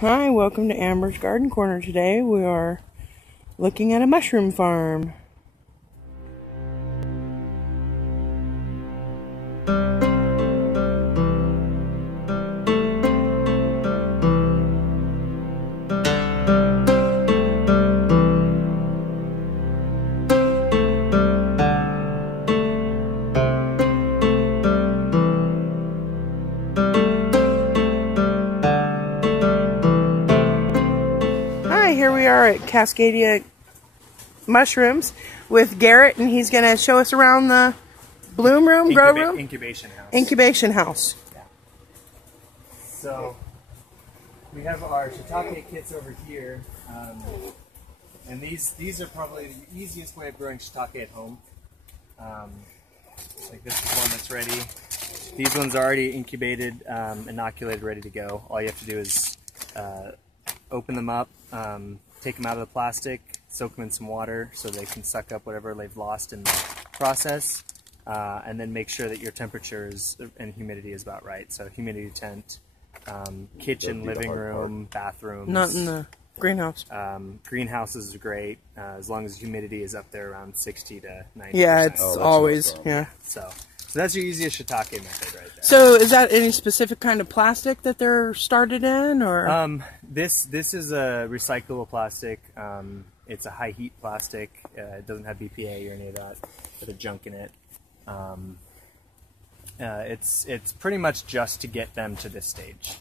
Hi, welcome to Amber's Garden Corner. Today we are looking at a mushroom farm. Hi, here we are at Cascadia Mushrooms with Garrett, and he's going to show us around the bloom room, grow room? Incubation house. Incubation house. Yeah. So, we have our shiitake kits over here, and these are probably the easiest way of growing shiitake at home. Like this is one that's ready. These ones are already incubated, inoculated, ready to go. All you have to do is open them up, take them out of the plastic, soak them in some water so they can suck up whatever they've lost in the process, and then make sure that your temperature and humidity is about right. So humidity tent, kitchen, living room, bathrooms. Not in the greenhouse. Greenhouses are great, as long as humidity is up there around 60 to 90%. Yeah, it's always, yeah. So that's your easiest shiitake method right there. So is that any specific kind of plastic that they're started in, or? This is a recyclable plastic. It's a high heat plastic. It doesn't have BPA or any of that bit of junk in it. It's pretty much just to get them to this stage,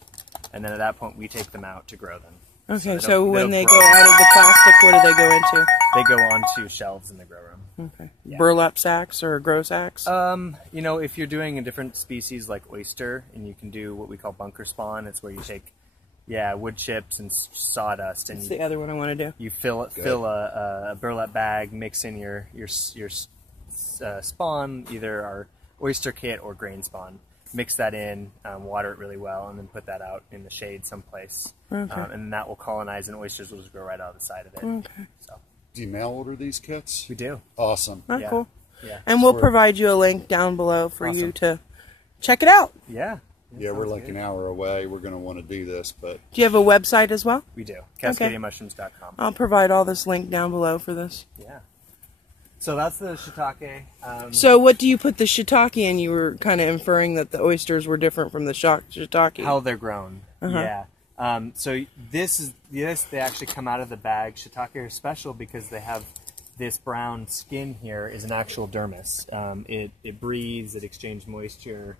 and then at that point we take them out to grow them. Okay, so when they go out of the plastic, what do they go into? They go onto shelves in the grow room. Okay. Yeah. Burlap sacks or grow sacks? You know, if you're doing a different species like oyster, and you can do what we call bunker spawn, it's where you take, wood chips and sawdust, and That's the other one I want to do. you fill a burlap bag, mix in your spawn, either our oyster kit or grain spawn. Mix that in, water it really well, and then put that out in the shade someplace. Okay. And that will colonize, and oysters will just grow right out of the side of it. Okay. So Do you mail order these kits? we do. Awesome. Oh, Yeah. cool. Yeah. And we'll provide you a link down below for you to check it out. Yeah. Yeah, we're like an hour away. We're going to want to do this, but Do you have a website as well? We do. CascadiaMushrooms.com. I'll provide all this link down below for this. Yeah. So that's the shiitake. So what do you put the shiitake in? You were kind of inferring that the oysters were different from the shiitake. How they're grown. Yeah. So they actually come out of the bag. Shiitake are special because they have this brown skin here is an actual dermis. It breathes, it exchanges moisture,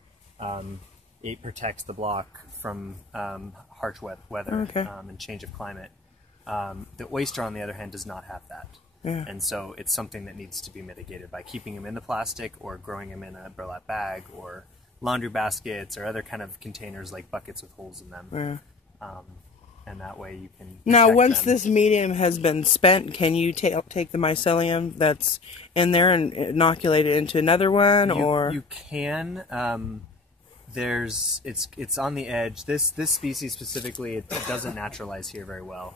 it protects the block from harsh weather and change of climate. The oyster, on the other hand, does not have that. Yeah. And so it's something that needs to be mitigated by keeping them in the plastic or growing them in a burlap bag or laundry baskets or other kind of containers like buckets with holes in them. Yeah. And that way you can Now, once them. this medium has been spent, can you take the mycelium that's in there and inoculate it into another one? You can. It's on the edge. This species specifically, it doesn't naturalize here very well.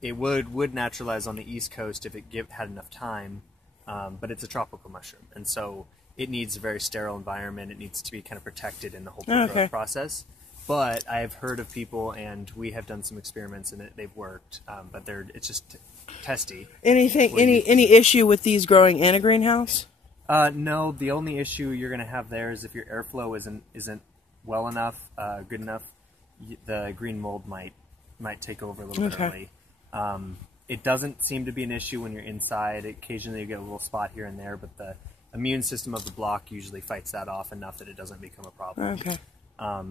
It would naturalize on the East Coast if it had enough time, but it's a tropical mushroom, and so it needs a very sterile environment. It needs to be kind of protected in the whole growth process. But I've heard of people, and we have done some experiments, and they've worked, but it's just testy. Any issue with these growing in a greenhouse? No, the only issue you're going to have there is if your airflow isn't well enough, good enough, the green mold might take over a little bit early. It doesn't seem to be an issue when you're inside. Occasionally you get a little spot here and there, but the immune system of the block usually fights that off enough that it doesn't become a problem. Okay.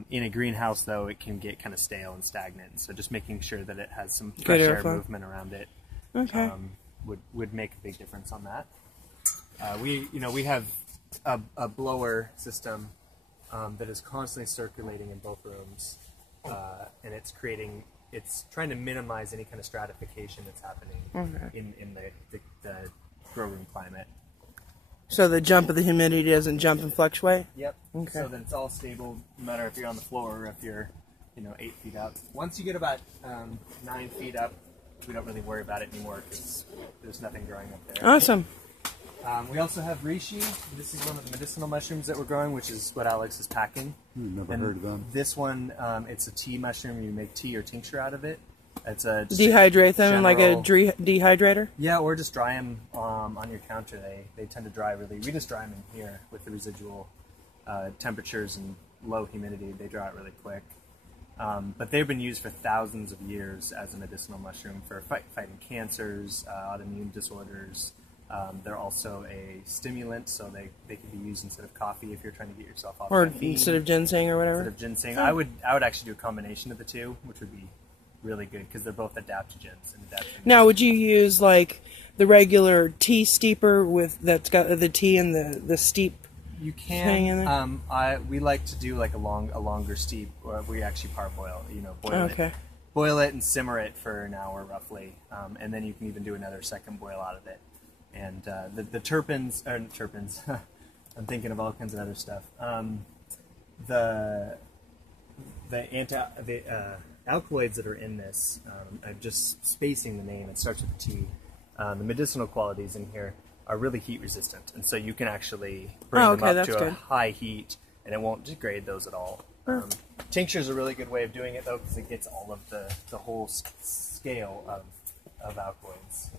In a greenhouse, though, it can get kind of stale and stagnant. So just making sure that it has some fresh air movement around it would make a big difference on that. We have a blower system that is constantly circulating in both rooms, and it's trying to minimize any kind of stratification that's happening in the grow room climate. So the jump of the humidity doesn't jump and fluctuate? Yep. Okay. So then it's all stable, no matter if you're on the floor or if you're 8 feet up. Once you get about 9 feet up, we don't really worry about it anymore because there's nothing growing up there. Awesome. We also have reishi. This is one of the medicinal mushrooms that we're growing, which is what Alex is packing. Never heard of them. This one, it's a tea mushroom. You make tea or tincture out of it. It's a dehydrate them in like a dehydrator. Yeah, or just dry them on your counter. They tend to dry really. We just dry them in here with the residual temperatures and low humidity. They dry out really quick. But they've been used for thousands of years as a medicinal mushroom for fighting cancers, autoimmune disorders. They're also a stimulant, so they can be used instead of coffee if you're trying to get yourself off caffeine. Instead of ginseng or whatever. Instead of ginseng, I would actually do a combination of the two, which would be really good because they're both adaptogens. Now, would you use like the regular tea steeper that's got the tea and the steep? You can. We like to do like a longer steep, or we actually parboil. Boil it and simmer it for an hour roughly, and then you can even do another second boil out of it. And the terpenes, I'm thinking of all kinds of other stuff. The alkaloids that are in this, I'm just spacing the name. It starts with a T. The medicinal qualities in here are really heat resistant, and so you can actually bring them up to a high heat, and it won't degrade those at all. Tincture is a really good way of doing it though, because it gets all of the whole scale of alkaloids.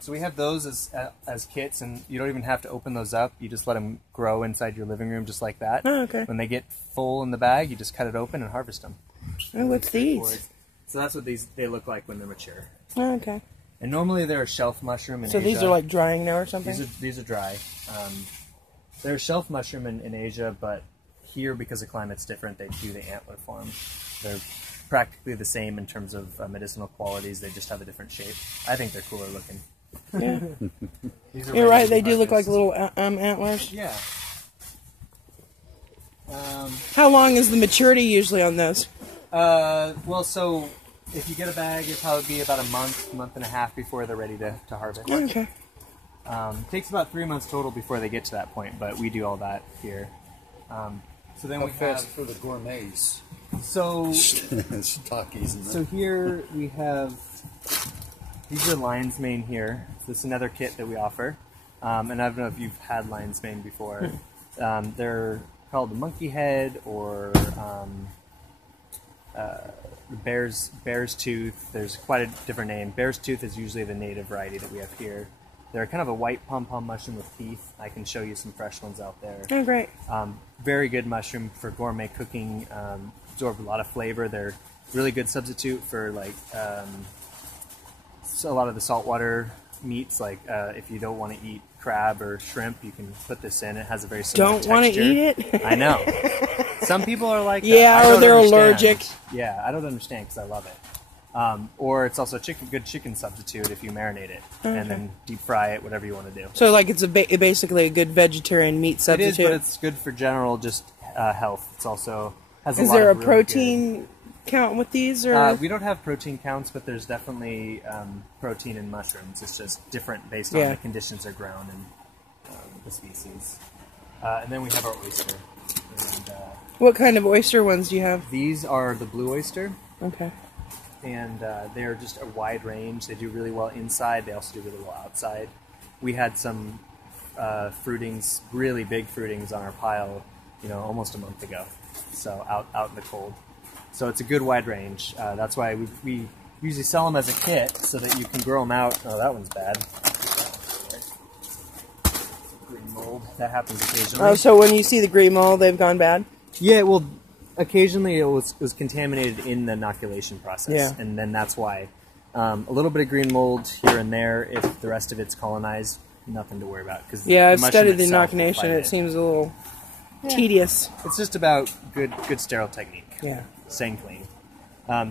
So we have those as kits, and you don't even have to open those up. You just let them grow inside your living room just like that. Oh, okay. When they get full in the bag, you just cut it open and harvest them. Oh, what's these? So that's what they look like when they're mature. Oh, okay. And normally they're a shelf mushroom in Asia. So these are like drying now or something? These are dry. They're a shelf mushroom in Asia, but here, because the climate's different, they do the antler form. They're practically the same in terms of medicinal qualities. They just have a different shape. I think they're cooler looking. Yeah. You're right, they do look like little antlers. Yeah. How long is the maturity usually on those? Well, so if you get a bag, it'll probably be about a month and a half before they're ready to harvest. Okay. It takes about 3 months total before they get to that point, but we do all that here. So then we have for the gourmets. So Shiitakes. So here we have, these are lion's mane here. So this is another kit that we offer. And I don't know if you've had lion's mane before. They're called the monkey head or bear's tooth. There's quite a different name. Bear's tooth is usually the native variety that we have here. They're kind of a white pom-pom mushroom with teeth. I can show you some fresh ones out there. Oh, great. Very good mushroom for gourmet cooking. Absorb a lot of flavor. They're really good substitute for like a lot of the saltwater meats. Like if you don't want to eat crab or shrimp, you can put this in. It has a very similar texture. Don't want to eat it? I know. Some people are like that. Yeah, or they're allergic. Yeah, I don't understand because I love it. Or it's also a good chicken substitute if you marinate it and then deep fry it, whatever you want to do. So like it's basically a good vegetarian meat substitute? It is, but it's good for general just health. It's also has a lot of Is there a really protein count with these? Or? We don't have protein counts, but there's definitely protein in mushrooms. It's just different based on the conditions they're grown and the species. And then we have our oyster. And, what kind of oyster ones do you have? These are the blue oyster. Okay. And they're just a wide range. They do really well inside. They also do really well outside. We had some fruitings, really big fruitings on our pile, almost a month ago. So out in the cold. So it's a good wide range. That's why we usually sell them as a kit so that you can grow them out. Oh, that one's bad. Green mold. That happens occasionally. Oh, so when you see the green mold, they've gone bad? Yeah, well, occasionally it was contaminated in the inoculation process. Yeah. And then that's why. A little bit of green mold here and there. If the rest of it's colonized, nothing to worry about. I've studied the inoculation. It seems a little tedious. It's just about good sterile technique. Yeah. Staying clean.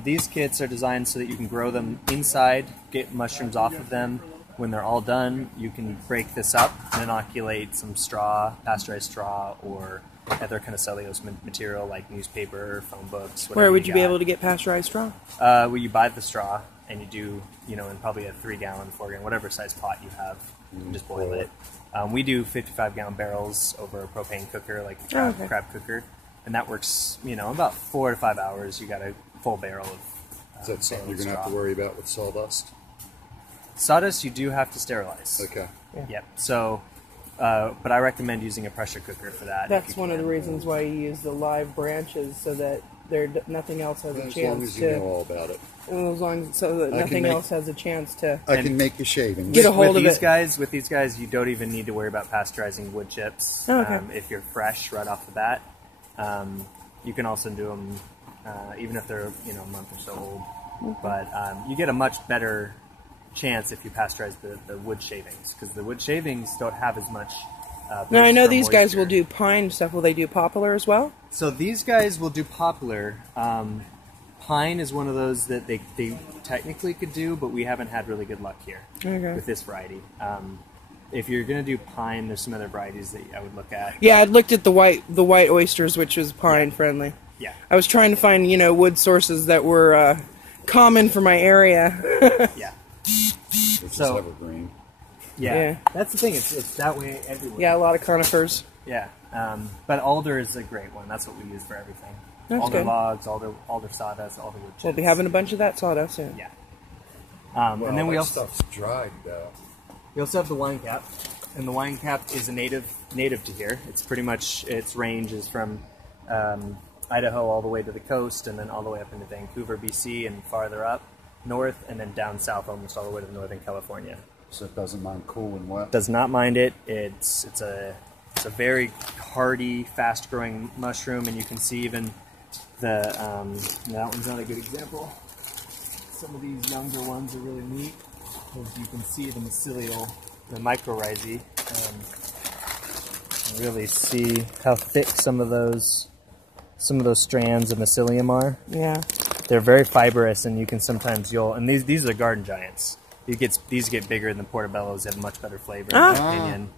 These kits are designed so that you can grow them inside, get mushrooms off of them. When they're all done, you can break this up and inoculate some straw, pasteurized straw, or other kind of cellulose material like newspaper, phone books. Where would you be able to get pasteurized straw? Well, you buy the straw and you do, in probably a 3-gallon, 4-gallon, whatever size pot you have, and just boil it. We do 55-gallon barrels over a propane cooker, like a crab cooker. And that works, about 4 to 5 hours. You got a full barrel of Is that something you're going to have to worry about with sawdust? Sawdust, you do have to sterilize. Okay. Yep. So but I recommend using a pressure cooker for that. That's one of the reasons why you use the live branches, so that nothing else has a chance to. As long as you know all about it. Well, as long as so that nothing else has a chance to. I can make a shaving. Get a hold of these it. With these guys, you don't even need to worry about pasteurizing wood chips. Oh, okay. If you're fresh right off the bat, you can also do them even if they're a month or so old. But you get a much better chance if you pasteurize the wood shavings, because the wood shavings don't have as much. Now I know these guys will do pine stuff. Will they do poplar as well? So these guys will do poplar. Pine is one of those that they technically could do, but we haven't had really good luck here with this variety. If you're going to do pine, there's some other varieties that I would look at. Yeah, I looked at the white oysters, which was pine friendly. Yeah. I was trying to find wood sources that were common for my area. Yeah. Which is evergreen. Yeah. That's the thing. It's that way everywhere. Yeah, a lot of conifers. Yeah. But alder is a great one. That's what we use for everything. That's alder good. logs, alder sawdust, alder wood chips. We'll be having a bunch of that sawdust soon. Yeah. And then we also stuff's dried though. We also have the wine cap, and the wine cap is a native to here. It's pretty much its range is from Idaho all the way to the coast, and then all the way up into Vancouver, BC, and farther up north, and then down south almost all the way to Northern California. So it doesn't mind cool and wet. Does not mind it. It's a very hardy, fast-growing mushroom, and you can see even that one's not a good example. Some of these younger ones are really neat, because you can see the mycelial, the mycorrhizae, really see how thick some of those strands of mycelium are. Yeah. They're very fibrous, and you can sometimes and these are garden giants. These get bigger than the portobellos. They have much better flavor, in my opinion.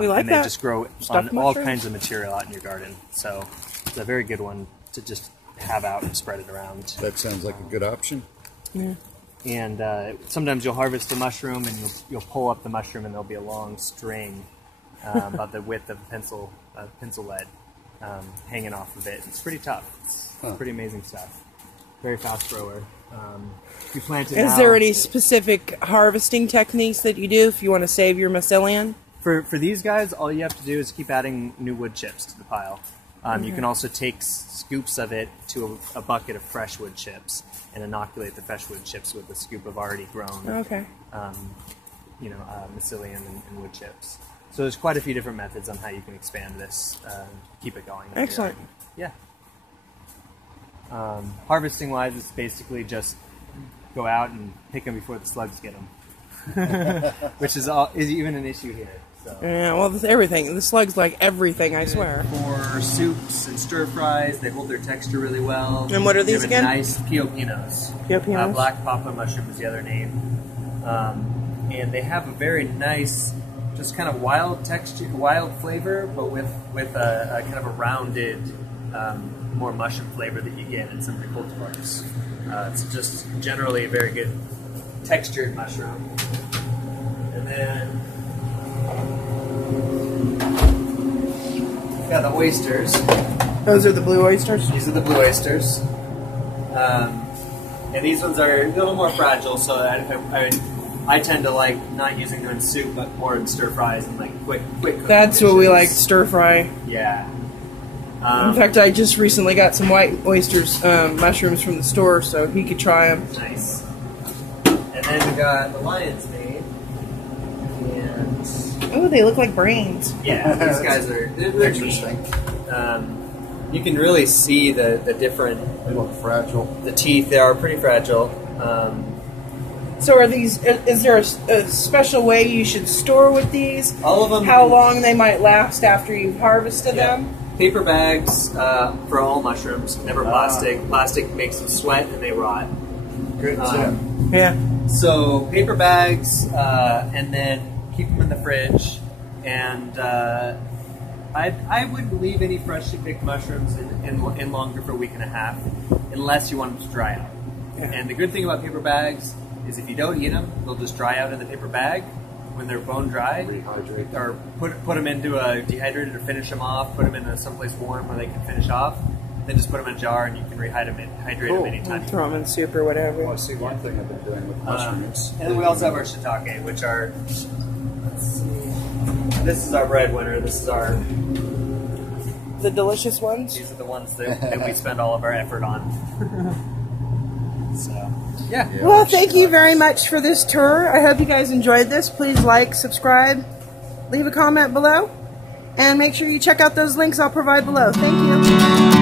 We like and they that. just grow Stuffed on all mushrooms? kinds of material out in your garden. So it's a very good one to just have out and spread it around. That sounds like a good option. Yeah. And sometimes you'll harvest a mushroom, and you'll pull up the mushroom, and there'll be a long string about the width of a pencil lead hanging off of it. It's pretty tough. It's pretty amazing stuff. Very fast grower. You plant it Is there any specific harvesting techniques that you do if you want to save your mycelium? For these guys, all you have to do is keep adding new wood chips to the pile. You can also take scoops of it to a bucket of fresh wood chips and inoculate the fresh wood chips with a scoop of already grown mycelium and wood chips. So there's quite a few different methods on how you can expand this, keep it going. Excellent. Yeah. Harvesting wise, it's basically just go out and pick them before the slugs get them, which is even an issue here. So. Yeah, well, everything. The slugs like everything, I swear. For soups and stir fries, they hold their texture really well. And what are these again? Nice piopinos. Piopinos? Black poplar mushroom is the other name. And they have a very nice, just kind of wild texture, wild flavor, but with a kind of a rounded, more mushroom flavor that you get in some of the cultivars. It's just generally a very good textured mushroom. And then we've got the oysters. Those are the blue oysters? These are the blue oysters. And these ones are a little more fragile, so I tend to like not using them in soup, but more in stir fries and like quick. That's what we like, stir fry. Yeah. In fact, I just recently got some white oysters, mushrooms from the store, so he could try them. Nice. And then we got the lion's mane. And Oh, they look like brains. yeah, these guys they're Interesting. You can really see the different. They look fragile. The teeth, they are pretty fragile. So are these, is there a special way you should store with these? All of them. How long they might last after you've harvested them? Paper bags for all mushrooms, never plastic. Plastic makes them sweat and they rot. Good tip. Yeah. So paper bags, and then keep them in the fridge. And I wouldn't leave any freshly picked mushrooms in longer for a week and a half, unless you want them to dry out. Yeah. And the good thing about paper bags is if you don't eat them, they'll just dry out in the paper bag. When they're bone dry, Rehydrate. or put them into a dehydrated or finish them off, put them into someplace warm where they can finish off, then just put them in a jar and you can rehydrate them anytime. Throw them in soup or whatever. Well, I see one thing I've been doing with mushrooms. And then we also have our shiitake, which are, let's see, This is our breadwinner. This is our. The delicious ones. These are the ones that we spend all of our effort on. So, yeah. Well, thank you very much for this tour. I hope you guys enjoyed this. Please like, subscribe, leave a comment below, and make sure you check out those links I'll provide below. Thank you.